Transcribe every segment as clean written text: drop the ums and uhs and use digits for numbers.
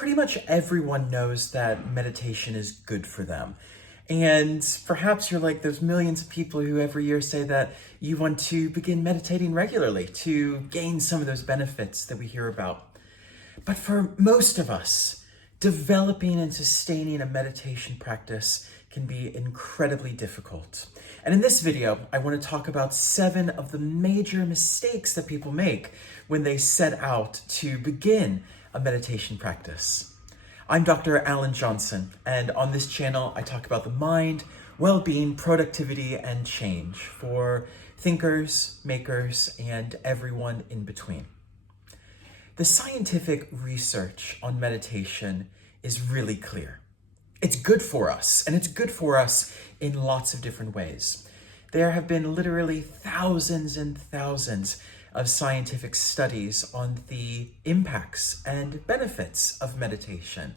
pretty much everyone knows that meditation is good for them. And perhaps you're like those millions of people who every year say that you want to begin meditating regularly to gain some of those benefits that we hear about. But for most of us, developing and sustaining a meditation practice can be incredibly difficult. And in this video, I want to talk about 7 of the major mistakes that people make when they set out to begin a meditation practice. I'm Dr. Alan Johnson, and on this channel, I talk about the mind, well-being, productivity, and change for thinkers, makers, and everyone in between. The scientific research on meditation is really clear. It's good for us, and it's good for us in lots of different ways. There have been literally thousands and thousands of scientific studies on the impacts and benefits of meditation.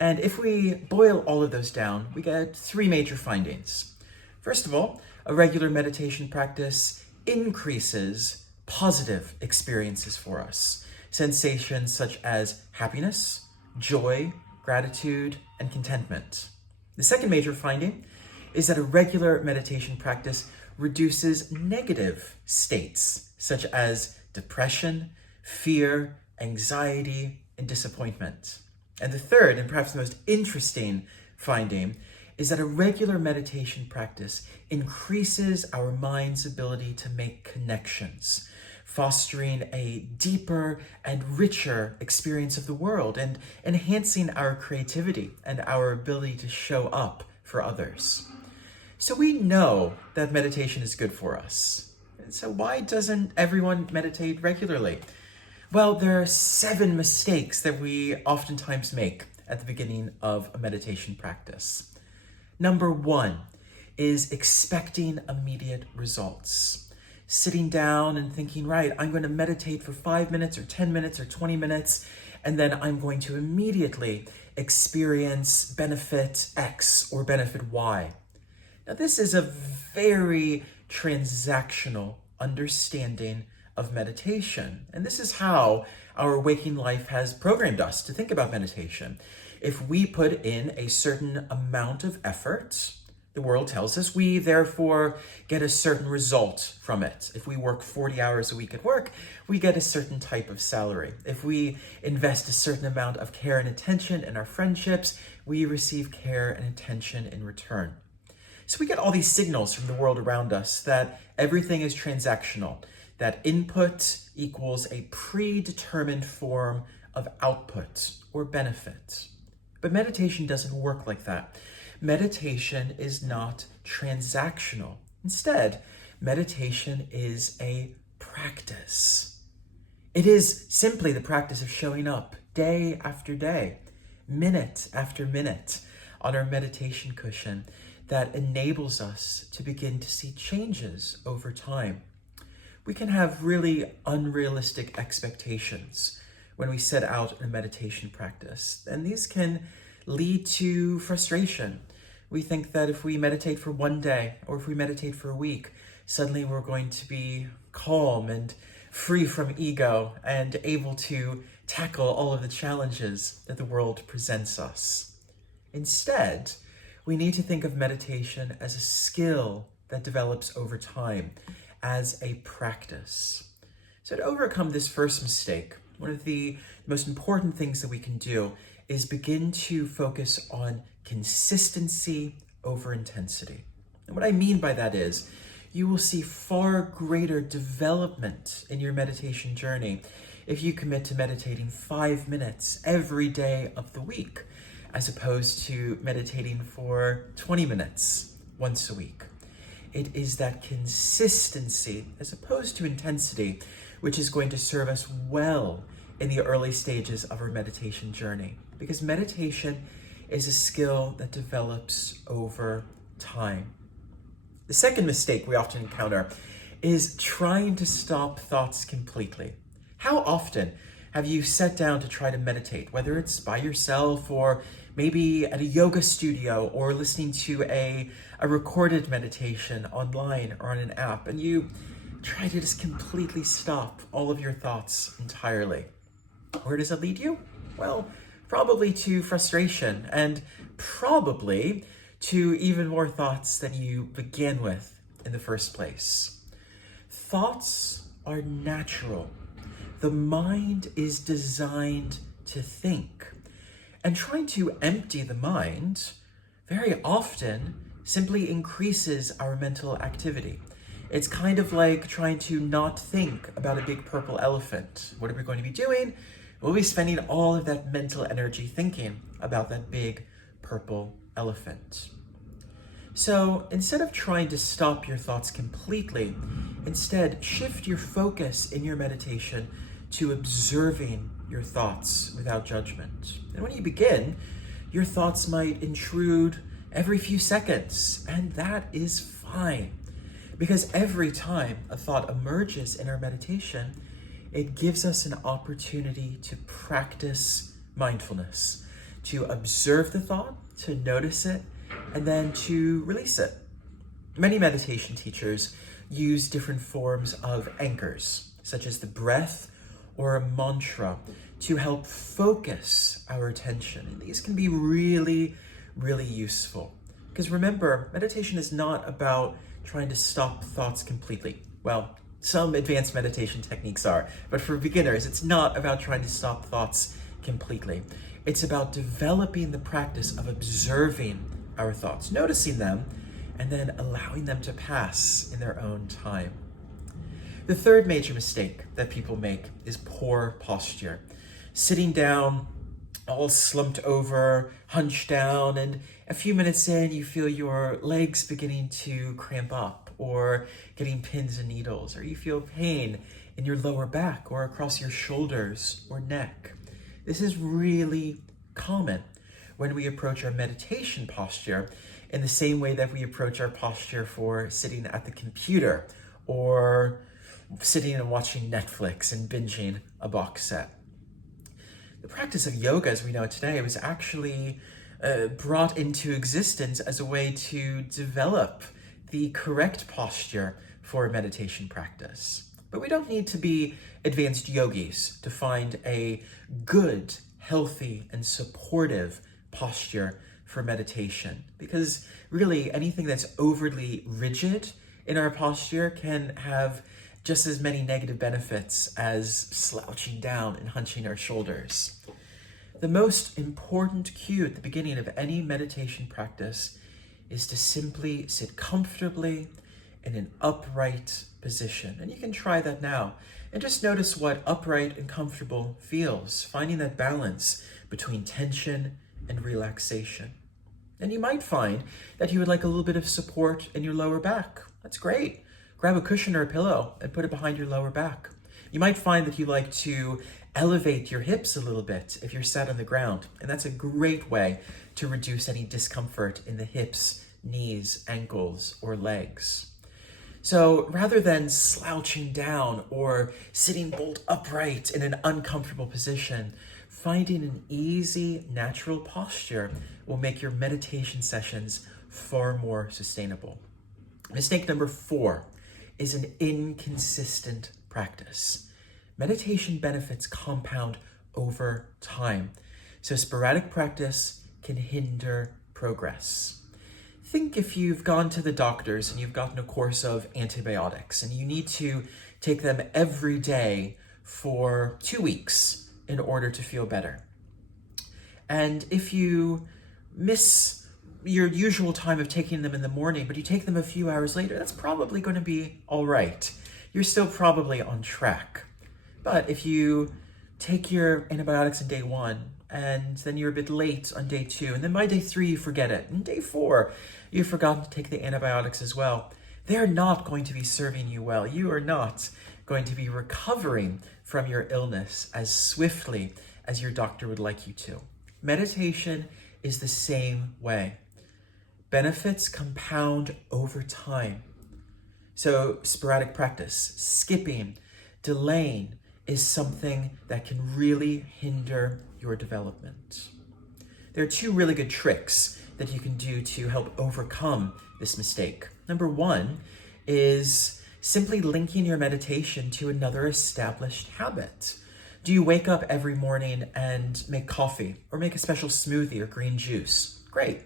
And if we boil all of those down, we get 3 major findings. First of all, a regular meditation practice increases positive experiences for us. Sensations such as happiness, joy, gratitude, and contentment. The second major finding is that a regular meditation practice reduces negative states such as depression, fear, anxiety, and disappointment. And the third, and perhaps the most interesting finding, is that a regular meditation practice increases our mind's ability to make connections, fostering a deeper and richer experience of the world and enhancing our creativity and our ability to show up for others. So we know that meditation is good for us. So why doesn't everyone meditate regularly? Well, there are 7 mistakes that we oftentimes make at the beginning of a meditation practice. Number 1 is expecting immediate results. Sitting down and thinking, right, I'm going to meditate for 5 minutes or 10 minutes or 20 minutes, and then I'm going to immediately experience benefit X or benefit Y. Now, this is a very transactional understanding of meditation. And this is how our waking life has programmed us to think about meditation. If we put in a certain amount of effort, the world tells us we therefore get a certain result from it. If we work 40 hours a week at work, we get a certain type of salary. If we invest a certain amount of care and attention in our friendships, we receive care and attention in return. So we get all these signals from the world around us that everything is transactional, that input equals a predetermined form of output or benefit. But meditation doesn't work like that. Meditation is not transactional. Instead, meditation is a practice. It is simply the practice of showing up day after day, minute after minute on our meditation cushion that enables us to begin to see changes over time. We can have really unrealistic expectations when we set out a meditation practice, and these can lead to frustration. We think that if we meditate for 1 day or if we meditate for a week, suddenly we're going to be calm and free from ego and able to tackle all of the challenges that the world presents us. Instead, we need to think of meditation as a skill that develops over time, as a practice. So to overcome this first mistake, one of the most important things that we can do is begin to focus on consistency over intensity. And what I mean by that is you will see far greater development in your meditation journey if you commit to meditating 5 minutes every day of the week, as opposed to meditating for 20 minutes once a week. It is that consistency, as opposed to intensity, which is going to serve us well in the early stages of our meditation journey. Because meditation is a skill that develops over time. The second mistake we often encounter is trying to stop thoughts completely. How often have you sat down to try to meditate, whether it's by yourself or maybe at a yoga studio or listening to a recorded meditation online or on an app, and you try to just completely stop all of your thoughts entirely? Where does it lead you? Well, probably to frustration, and probably to even more thoughts than you began with in the first place. Thoughts are natural. The mind is designed to think. And trying to empty the mind very often simply increases our mental activity. It's kind of like trying to not think about a big purple elephant. What are we going to be doing? We'll be spending all of that mental energy thinking about that big purple elephant. So instead of trying to stop your thoughts completely, instead shift your focus in your meditation to observing your thoughts without judgment. And when you begin, your thoughts might intrude every few seconds, and that is fine. Because every time a thought emerges in our meditation, it gives us an opportunity to practice mindfulness, to observe the thought, to notice it, and then to release it. Many meditation teachers use different forms of anchors, such as the breath or a mantra, to help focus our attention. And these can be really, really useful. Because remember, meditation is not about trying to stop thoughts completely. Well, some advanced meditation techniques are, but for beginners, it's not about trying to stop thoughts completely. It's about developing the practice of observing our thoughts, noticing them, and then allowing them to pass in their own time. The third major mistake that people make is poor posture. Sitting down, all slumped over, hunched down, and a few minutes in, you feel your legs beginning to cramp up, or getting pins and needles, or you feel pain in your lower back, or across your shoulders or neck. This is really common when we approach our meditation posture in the same way that we approach our posture for sitting at the computer, or sitting and watching Netflix and binging a box set. The practice of yoga, as we know it today, was actually brought into existence as a way to develop the correct posture for meditation practice. But we don't need to be advanced yogis to find a good, healthy, and supportive posture for meditation. Because really, anything that's overly rigid in our posture can have just as many negative benefits as slouching down and hunching our shoulders. The most important cue at the beginning of any meditation practice is to simply sit comfortably in an upright position. And you can try that now. And just notice what upright and comfortable feels, finding that balance between tension and relaxation. And you might find that you would like a little bit of support in your lower back. That's great. Grab a cushion or a pillow and put it behind your lower back. You might find that you like to elevate your hips a little bit if you're sat on the ground. And that's a great way to reduce any discomfort in the hips, knees, ankles, or legs. So rather than slouching down or sitting bolt upright in an uncomfortable position, finding an easy, natural posture will make your meditation sessions far more sustainable. Mistake number 4 is an inconsistent practice. Meditation benefits compound over time, so sporadic practice can hinder progress. Think if you've gone to the doctors and you've gotten a course of antibiotics and you need to take them every day for 2 weeks in order to feel better. And if you miss your usual time of taking them in the morning, but you take them a few hours later, that's probably going to be all right. You're still probably on track. But if you take your antibiotics on day 1, and then you're a bit late on day 2, and then by day 3 you forget it, and day 4 you've forgotten to take the antibiotics as well, they're not going to be serving you well. You are not going to be recovering from your illness as swiftly as your doctor would like you to. Meditation is the same way. Benefits compound over time. So sporadic practice, skipping, delaying is something that can really hinder your development. There are 2 really good tricks that you can do to help overcome this mistake. Number 1 is simply linking your meditation to another established habit. Do you wake up every morning and make coffee or make a special smoothie or green juice? Great.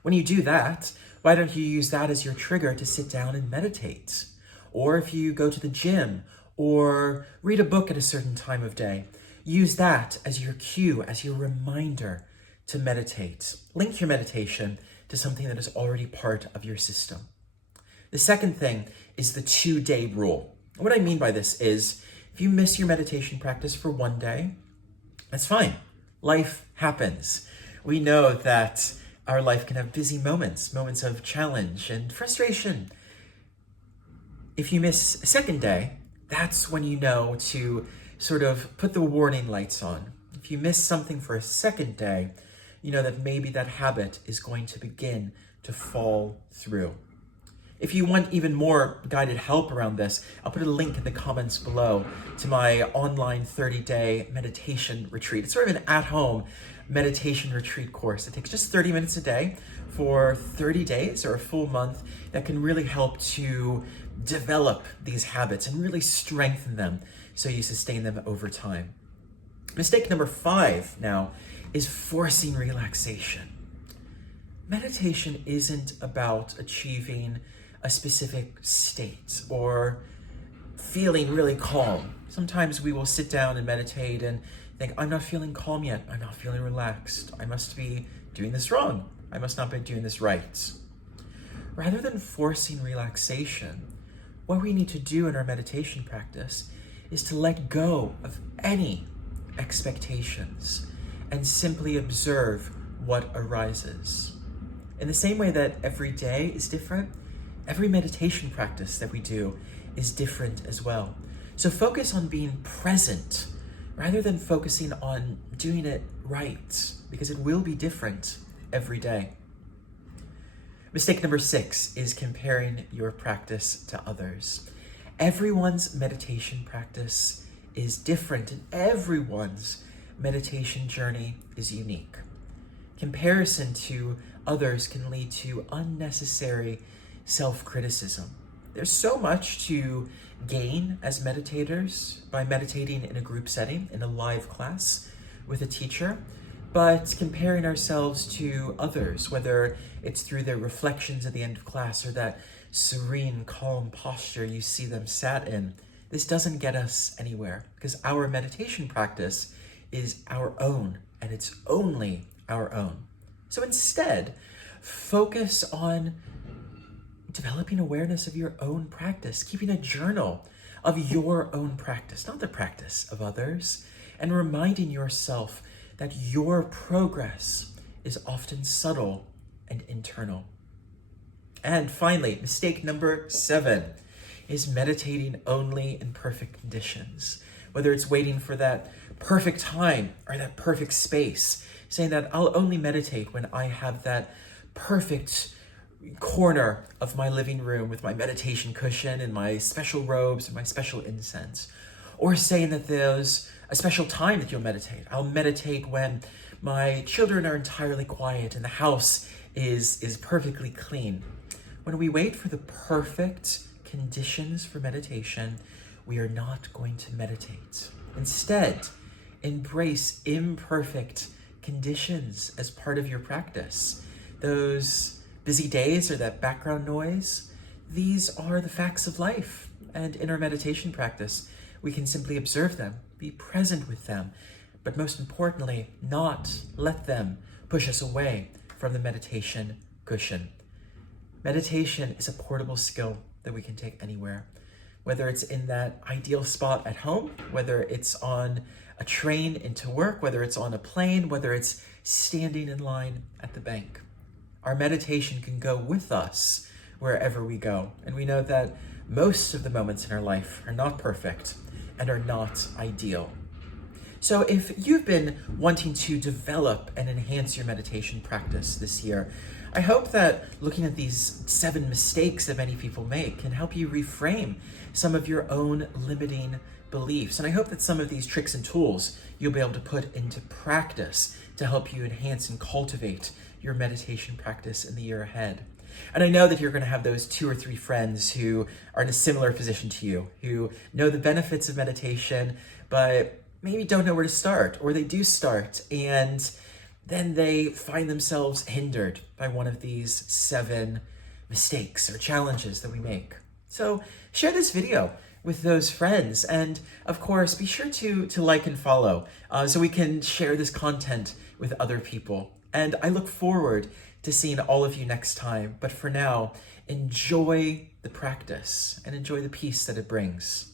When you do that, why don't you use that as your trigger to sit down and meditate? Or if you go to the gym or read a book at a certain time of day, use that as your cue, as your reminder to meditate. Link your meditation to something that is already part of your system. The second thing is the 2-day rule. What I mean by this is, if you miss your meditation practice for one day, that's fine. Life happens. We know that our life can have busy moments of challenge and frustration. If you miss a second day, that's when you know to sort of put the warning lights on. If you miss something for a second day, you know that maybe that habit is going to begin to fall through. If you want even more guided help around this, I'll put a link in the comments below to my online 30-day meditation retreat. It's sort of an at-home meditation retreat course. It takes just 30 minutes a day for 30 days or a full month that can really help to develop these habits and really strengthen them so you sustain them over time. Mistake number 5 now is forcing relaxation. Meditation isn't about achieving a specific state or feeling really calm. Sometimes we will sit down and meditate and think, I'm not feeling calm yet. I'm not feeling relaxed. I must be doing this wrong. I must not be doing this right. Rather than forcing relaxation, what we need to do in our meditation practice is to let go of any expectations and simply observe what arises. In the same way that every day is different, every meditation practice that we do is different as well. So focus on being present rather than focusing on doing it right, because it will be different every day. Mistake number 6 is comparing your practice to others. Everyone's meditation practice is different, and everyone's meditation journey is unique. Comparison to others can lead to unnecessary self-criticism. There's so much to gain as meditators by meditating in a group setting, in a live class with a teacher, but comparing ourselves to others, whether it's through their reflections at the end of class or that serene, calm posture you see them sat in, this doesn't get us anywhere, because our meditation practice is our own, and it's only our own. So instead, focus on developing awareness of your own practice, keeping a journal of your own practice, not the practice of others, and reminding yourself that your progress is often subtle and internal. And finally, mistake number 7 is meditating only in perfect conditions. Whether it's waiting for that perfect time or that perfect space, saying that I'll only meditate when I have that perfect corner of my living room with my meditation cushion and my special robes and my special incense. Or saying that there's a special time that you'll meditate. I'll meditate when my children are entirely quiet and the house is perfectly clean. When we wait for the perfect conditions for meditation, we are not going to meditate. Instead, embrace imperfect conditions as part of your practice. Those busy days or that background noise, these are the facts of life. And in our meditation practice, we can simply observe them, be present with them, but most importantly, not let them push us away from the meditation cushion. Meditation is a portable skill that we can take anywhere, whether it's in that ideal spot at home, whether it's on a train into work, whether it's on a plane, whether it's standing in line at the bank. Our meditation can go with us wherever we go. And we know that most of the moments in our life are not perfect and are not ideal. So if you've been wanting to develop and enhance your meditation practice this year, I hope that looking at these 7 mistakes that many people make can help you reframe some of your own limiting beliefs. And I hope that some of these tricks and tools you'll be able to put into practice to help you enhance and cultivate your meditation practice in the year ahead. And I know that you're going to have those 2 or 3 friends who are in a similar position to you, who know the benefits of meditation, but maybe don't know where to start, or they do start and then they find themselves hindered by one of these 7 mistakes or challenges that we make. So share this video with those friends, and of course be sure to like and follow so we can share this content with other people. And I look forward to seeing all of you next time. But for now, enjoy the practice and enjoy the peace that it brings.